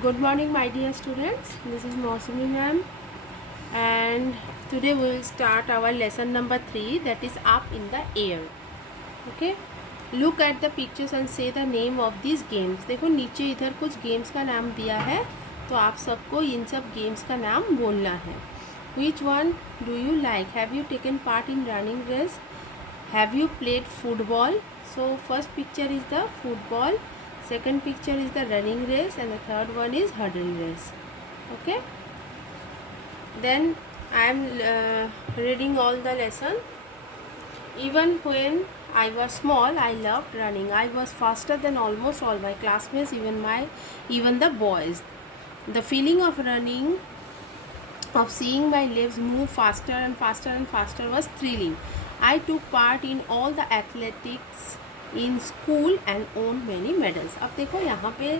Good morning, my dear students. This is Mausumi ma'am, and today we will start our lesson number 3, that is up in the air. Okay. Look at the pictures and say the name of these games. देखो नीचे इधर कुछ games का नाम दिया है, तो आप सबको इन सब गेम्स का नाम बोलना है. Which one do you like? Have you taken part in running race? Have you played football? So first picture is the football, second picture is the running race, and the third one is hurdle race. Okay, then I am reading all the lesson. Even when I was small, I loved running. I was faster than almost all my classmates, even the boys. The feeling of running, of seeing my legs move faster and faster and faster was thrilling. I took part in all the athletics in school and won many medals. अब देखो यहाँ पे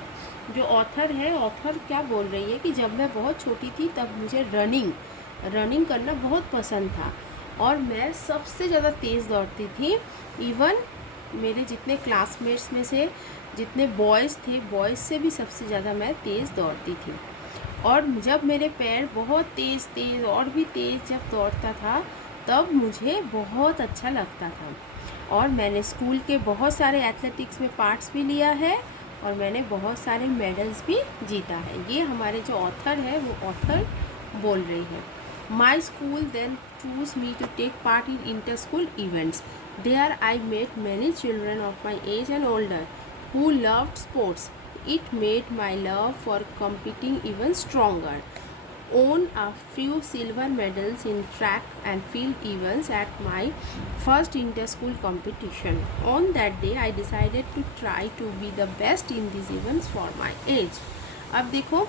जो author है, author क्या बोल रही है कि जब मैं बहुत छोटी थी तब मुझे रनिंग करना बहुत पसंद था और मैं सबसे ज़्यादा तेज़ दौड़ती थी. इवन मेरे जितने क्लासमेट्स में से जितने बॉयज़ थे, बॉयज़ से भी सबसे ज़्यादा मैं तेज़ दौड़ती थी. और जब मेरे पैर बहुत तेज़ और भी तेज़ जब दौड़ता था तब मुझे बहुत अच्छा लगता था. और मैंने स्कूल के बहुत सारे एथलेटिक्स में पार्ट्स भी लिया है और मैंने बहुत सारे मेडल्स भी जीता है. ये हमारे जो ऑथर है वो ऑथर बोल रही है. My school then choose me to take part in inter school events. There I met many children of my age and older who loved sports. It made my love for competing even stronger. Won a few silver medals in track and field events at my first inter-school competition. On that day, I decided to try to be the best in these events for my age. अब देखो,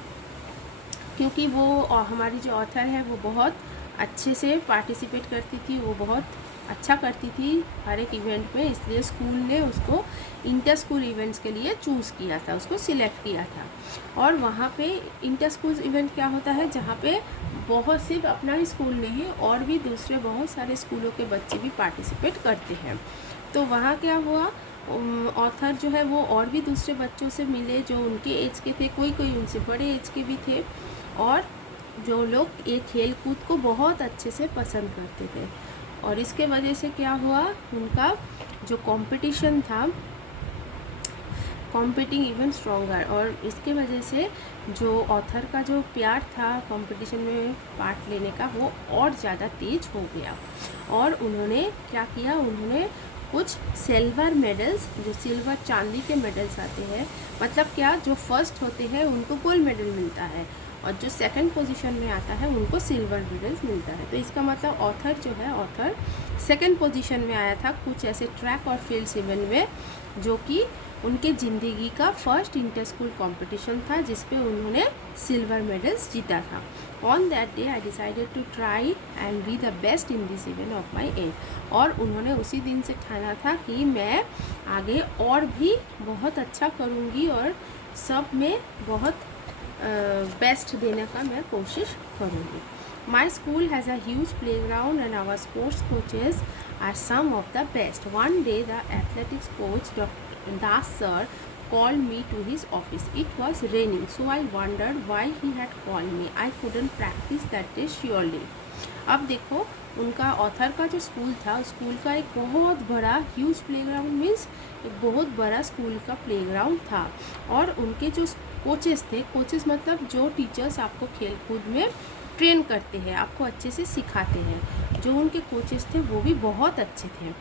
क्योंकि वो हमारी जो author है वो बहुत अच्छे से पार्टिसिपेट करती थी, वो बहुत अच्छा करती थी हर एक इवेंट में, इसलिए स्कूल ने उसको इंटर स्कूल इवेंट्स के लिए चूज़ किया था, उसको सिलेक्ट किया था. और वहाँ पे इंटर स्कूल इवेंट क्या होता है, जहाँ पे बहुत सिर्फ अपना ही स्कूल नहीं और भी दूसरे बहुत सारे स्कूलों के बच्चे भी पार्टिसिपेट करते हैं. तो वहाँ क्या हुआ, ऑथर जो है वो और भी दूसरे बच्चों से मिले जो उनके एज के थे, कोई उनसे बड़े एज के भी थे, और जो लोग ये खेल कूद को बहुत अच्छे से पसंद करते थे. और इसके वजह से क्या हुआ, उनका जो कंपटीशन था, कॉम्पिटिंग इवन स्ट्रॉन्गर, और इसके वजह से जो ऑथर का जो प्यार था कंपटीशन में पार्ट लेने का वो और ज़्यादा तेज हो गया. और उन्होंने क्या किया, उन्होंने कुछ सिल्वर मेडल्स, जो सिल्वर चांदी के मेडल्स आते हैं, मतलब क्या, जो फर्स्ट होते हैं उनको गोल्ड मेडल मिलता है और जो सेकंड पोजीशन में आता है उनको सिल्वर मेडल्स मिलता है. तो इसका मतलब ऑथर जो है, ऑथर सेकंड पोजीशन में आया था कुछ ऐसे ट्रैक और फील्ड इवेंट में, जो कि उनके ज़िंदगी का फर्स्ट इंटर स्कूल कॉम्पिटिशन था जिसपे उन्होंने सिल्वर मेडल्स जीता था. On that day I decided to try and be the best in this event of my age. और उन्होंने उसी दिन से ठाना था कि मैं आगे और भी बहुत अच्छा करूँगी और सब में बहुत बेस्ट देने का मैं कोशिश करूँगी. My school has a huge playground and our sports coaches are some of the best. One day the athletics coach Dr. Das sir called me to his office. It was raining, so I wondered why he had called me. I couldn't practice that day surely. अब देखो, उनका author का जो school था, school का एक बहुत बड़ा ह्यूज प्लेग्राउंड, मीन्स एक बहुत बड़ा स्कूल का प्लेग्राउंड था. और उनके जो कोचेस थे, कोचेस मतलब जो टीचर्स आपको खेल कूद में ट्रेन करते हैं, आपको अच्छे से सिखाते हैं, जो उनके कोचेस थे वो भी बहुत अच्छे थे.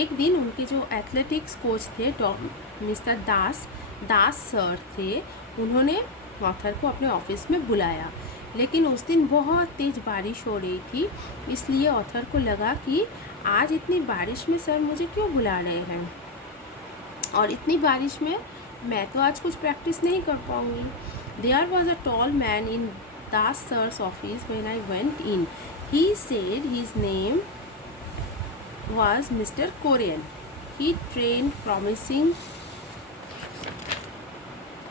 एक दिन उनके जो एथलेटिक्स कोच थे मिस्टर दास सर थे, उन्होंने ऑथर को अपने ऑफिस में बुलाया. लेकिन उस दिन बहुत तेज़ बारिश हो रही थी, इसलिए ऑथर को लगा कि आज इतनी बारिश में सर मुझे क्यों बुला रहे हैं, और इतनी बारिश में मैं तो आज कुछ प्रैक्टिस नहीं कर पाऊँगी. There was a tall man in Das sir's office when I went in. He said his name was Mr. Korean. He trained promising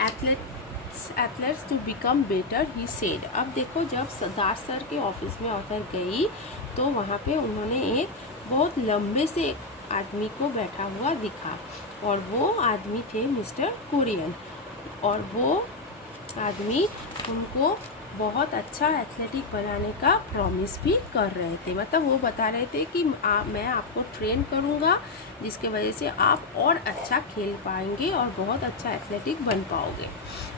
athletes to become better, he said. अब देखो, जब दास सर के office में author गई तो वहाँ पे उन्होंने एक बहुत लंबे से एक आदमी को बैठा हुआ दिखा, और वो आदमी थे मिस्टर कोरियन. और वो आदमी उनको बहुत अच्छा एथलेटिक बनाने का प्रॉमिस भी कर रहे थे। मतलब वो बता रहे थे कि मैं आपको ट्रेन करूँगा जिसके वजह से आप और अच्छा खेल पाएंगे और बहुत अच्छा एथलेटिक बन पाओगे।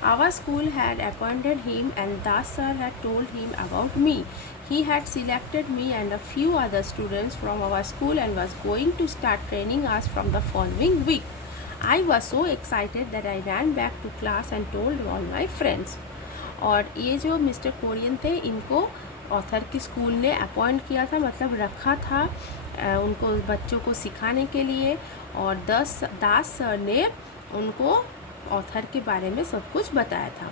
Our school had appointed him and Das sir had told him about me. He had selected me and a few other students from our school and was going to start training us from the following week. I was so excited that I ran back to class and told all my friends. और ये जो mister Korean थे, इनको author के school ने appoint किया था, मतलब रखा था उनको बच्चों को सिखाने के लिए, और दास सर ने उनको ऑथर के बारे में सब कुछ बताया था।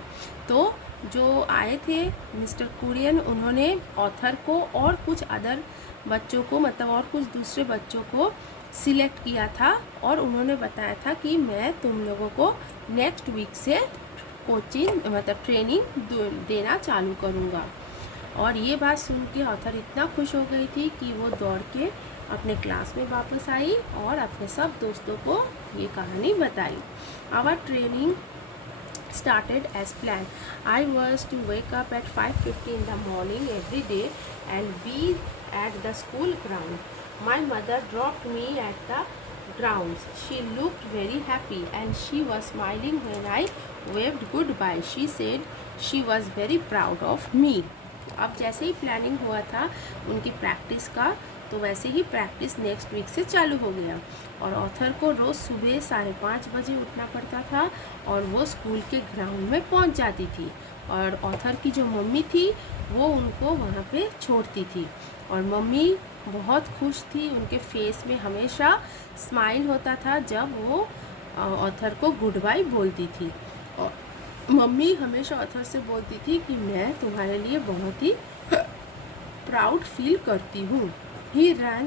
तो जो आए थे मिस्टर कुरियन, उन्होंने ऑथर को और कुछ अदर बच्चों को, मतलब और कुछ दूसरे बच्चों को सिलेक्ट किया था और उन्होंने बताया था कि मैं तुम लोगों को नेक्स्ट वीक से कोचिंग मतलब ट्रेनिंग देना चालू करूँगा। और ये बात सुन के ऑथर इतना खुश हो गई थी कि वो दौड़ के अपने क्लास में वापस आई और अपने सब दोस्तों को ये कहानी बताई। Our training started as planned. I was to wake up at 5:50 in the morning every day and be at the school ground. My mother dropped me at the grounds. She looked very happy and she was smiling when I waved goodbye. She said she was very proud of me. अब जैसे ही planning हुआ था उनकी practice का, तो वैसे ही practice next week से चालू हो गया और ऑथर को रोज़ सुबह 5:30 बजे उठना पड़ता था और वो स्कूल के ग्राउंड में पहुंच जाती थी और ऑथर की जो मम्मी थी वो उनको वहाँ पे छोड़ती थी और मम्मी बहुत खुश थी, उनके फेस में हमेशा स्माइल होता था जब वो ऑथर को गुड बाय बोलती थी। और मम्मी हमेशा ऑथर से बोलती थी कि मैं तुम्हारे लिए बहुत ही प्राउड फील करती हूँ। We ran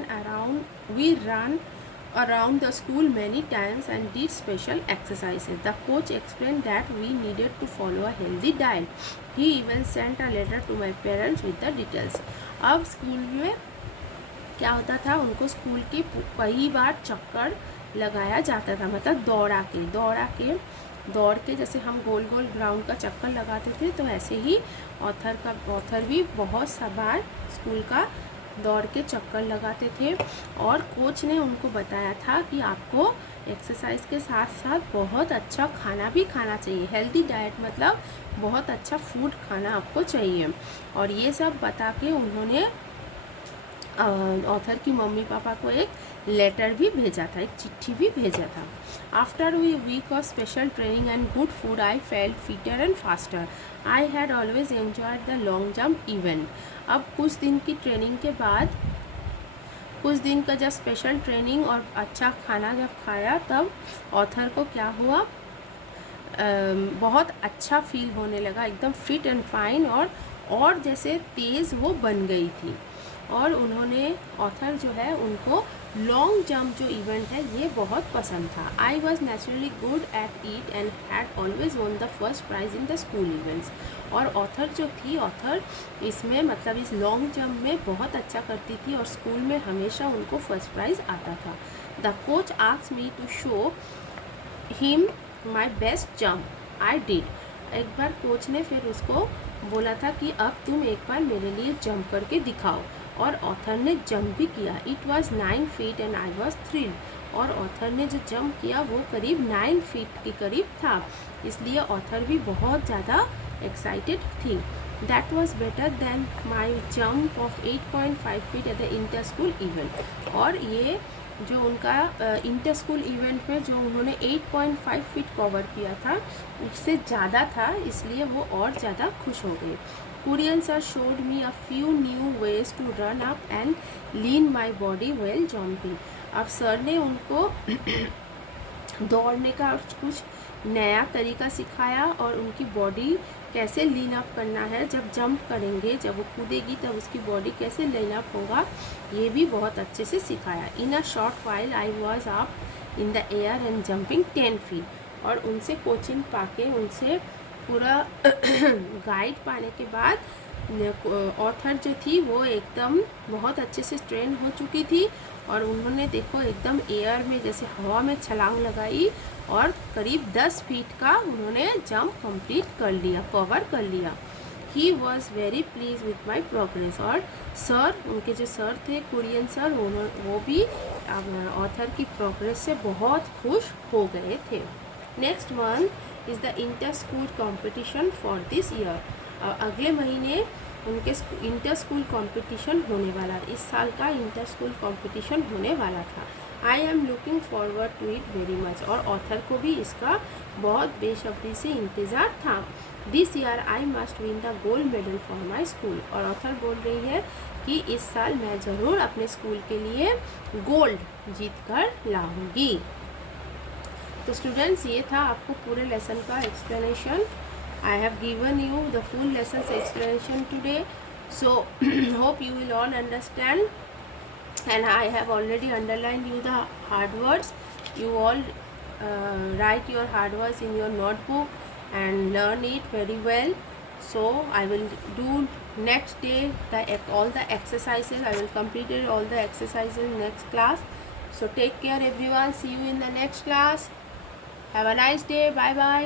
around the school many times and did special exercises. The coach explained that we needed to follow a healthy diet. He even sent a letter to my parents with the details. अब school में क्या होता था, उनको school के कई बार चक्कर लगाया जाता था, मतलब दौड़ के जैसे हम गोल गोल ग्राउंड का चक्कर लगाते थे, तो ऐसे ही ऑथर भी बहुत सा बार स्कूल का दौड़ के चक्कर लगाते थे। और कोच ने उनको बताया था कि आपको एक्सरसाइज के साथ साथ बहुत अच्छा खाना भी खाना चाहिए। हेल्दी डाइट मतलब बहुत अच्छा फूड खाना आपको चाहिए। और ये सब बता के उन्होंने ऑथर की मम्मी पापा को एक लेटर भी भेजा था, एक चिट्ठी भी भेजा था। After week of special training and good food I felt fitter and faster. I had always enjoyed the long jump event. अब कुछ दिन की ट्रेनिंग के बाद, कुछ दिन का जब स्पेशल ट्रेनिंग और अच्छा खाना जब खाया, तब ऑथर को क्या हुआ, बहुत अच्छा फील होने लगा, एकदम फिट एंड फाइन और जैसे तेज़ वो बन गई थी। और उन्होंने ऑथर जो है उनको लॉन्ग जंप जो इवेंट है ये बहुत पसंद था। I was naturally good at it and had always one the first prize in the school events. और ऑथर जो थी, ऑथर इसमें मतलब इस लॉन्ग जंप में बहुत अच्छा करती थी और स्कूल में हमेशा उनको फर्स्ट प्राइज़ आता था। The coach asked me to show him my best jump. I did. एक बार कोच ने फिर उसको बोला था कि अब तुम एक बार मेरे लिए जंप करके दिखाओ, और ऑथर ने जंप भी किया। It was 9 feet and I was thrilled. और ऑथर ने जो जंप किया वो करीब 9 feet के करीब था, इसलिए ऑथर भी बहुत ज़्यादा एक्साइटेड थी। That was better than my jump of 8.5 feet at the inter school event. और ये जो उनका इंटर स्कूल इवेंट में जो उन्होंने 8.5 feet कवर किया था उससे ज़्यादा था, इसलिए वो और ज़्यादा खुश हो गए। Korean sir showed me a few new ways to run up and lean my body while jumping. अब सर ने उनको दौड़ने का कुछ नया तरीका सिखाया और उनकी बॉडी कैसे लीन अप करना है, जब जंप करेंगे, जब वो कूदेगी तब उसकी बॉडी कैसे लीन अप होगा, ये भी बहुत अच्छे से सिखाया। In a short while I was up in the air and jumping 10 feet। और उनसे कोचिंग पाके, उनसे पूरा गाइड पाने के बाद ऑथर जो थी वो एकदम बहुत अच्छे से ट्रेन हो चुकी थी और उन्होंने देखो एकदम एयर में जैसे हवा में छलांग लगाई और करीब 10 फीट का उन्होंने जंप कंप्लीट कर लिया, कवर कर लिया। He was very please with my progress. और सर, उनके जो सर थे कुरियन सर, वो भी ऑथर की प्रोग्रेस से बहुत खुश हो गए थे। Next one is the inter school competition for this year. अगले महीने उनके इंटर स्कूल कॉम्पिटिशन होने वाला, इस साल का इंटर स्कूल कॉम्पिटिशन होने वाला था। I am looking forward to it very much. और ऑथर को भी इसका बहुत बेसब्री से इंतज़ार था। This year I must win the gold medal for my school. और ऑथर बोल रही है कि इस साल मैं ज़रूर अपने स्कूल के लिए गोल्ड जीत कर लाऊंगी। तो स्टूडेंट्स, ये था आपको पूरे लेसन का explanation. I have given you the full lessons explanation today, so hope you will all understand, and I have already underlined you the hard words. You all write your hard words in your notebook and learn it very well. So I will do next day all the exercises. I will complete all the exercises next class. So take care everyone, see you in the next class. Have a nice day, bye bye.